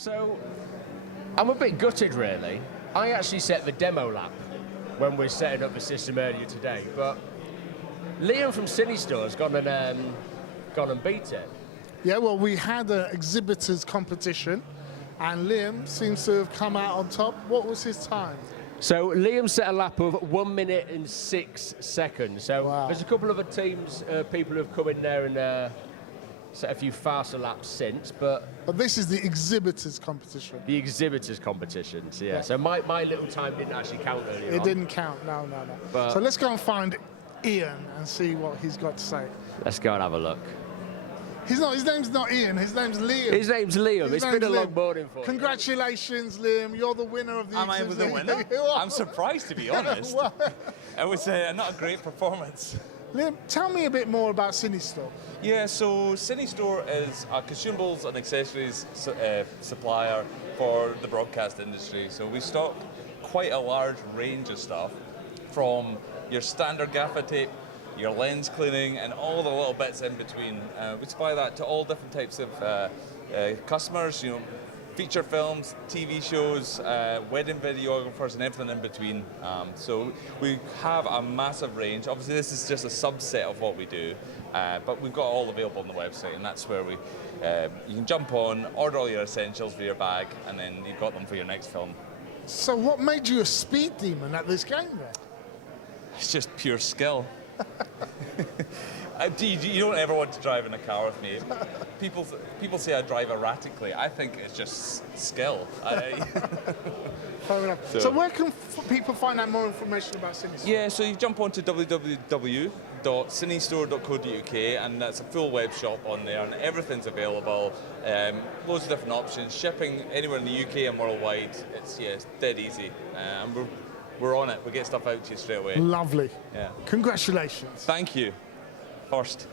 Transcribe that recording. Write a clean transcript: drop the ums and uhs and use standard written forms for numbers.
So, I'm a bit gutted really. I actually set the demo lap when we were setting up the system earlier today, but Liam from Cinestore has gone and beat it. Yeah, well, we had an exhibitors competition, and Liam seems to have come out on top. What was his time? So Liam set a lap of 1 minute and 6 seconds. So wow. There's a couple of other teams, people who have come in there and set a few faster laps since, but this is the exhibitors competition. The exhibitors competitions, yeah. So my little time didn't actually count earlier on. It didn't count, no. But so let's go and find Ian and see what he's got to say. Let's go and have a look. His name's not Ian, his name's Liam. His name's Liam. It's been a long morning for you. Congratulations, Liam. You're the winner of the Am I the winner? I'm surprised, to be honest. It was not a great performance. Liam, tell me a bit more about Cinestore. Yeah, so Cinestore is a consumables and accessories supplier for the broadcast industry. So we stock quite a large range of stuff, from your standard gaffer tape, your lens cleaning, and all the little bits in between. We supply that to all different types of customers, you know, feature films, TV shows, wedding videographers, and everything in between. So we have a massive range. Obviously, this is just a subset of what we do, but we've got all available on the website, and that's where you can jump on, order all your essentials for your bag, and then you've got them for your next film. So what made you a speed demon at this game then? It's just pure skill. You don't ever want to drive in a car with me. People say I drive erratically. I think it's just skill. Fair enough. So where can people find out more information about Cinestore? Yeah, so you jump onto www.cinestore.co.uk, and that's a full web shop on there, and everything's available. Loads of different options. Shipping anywhere in the UK and worldwide. It's dead easy, and we're on it. We get stuff out to you straight away. Lovely. Yeah. Congratulations. Thank you. First.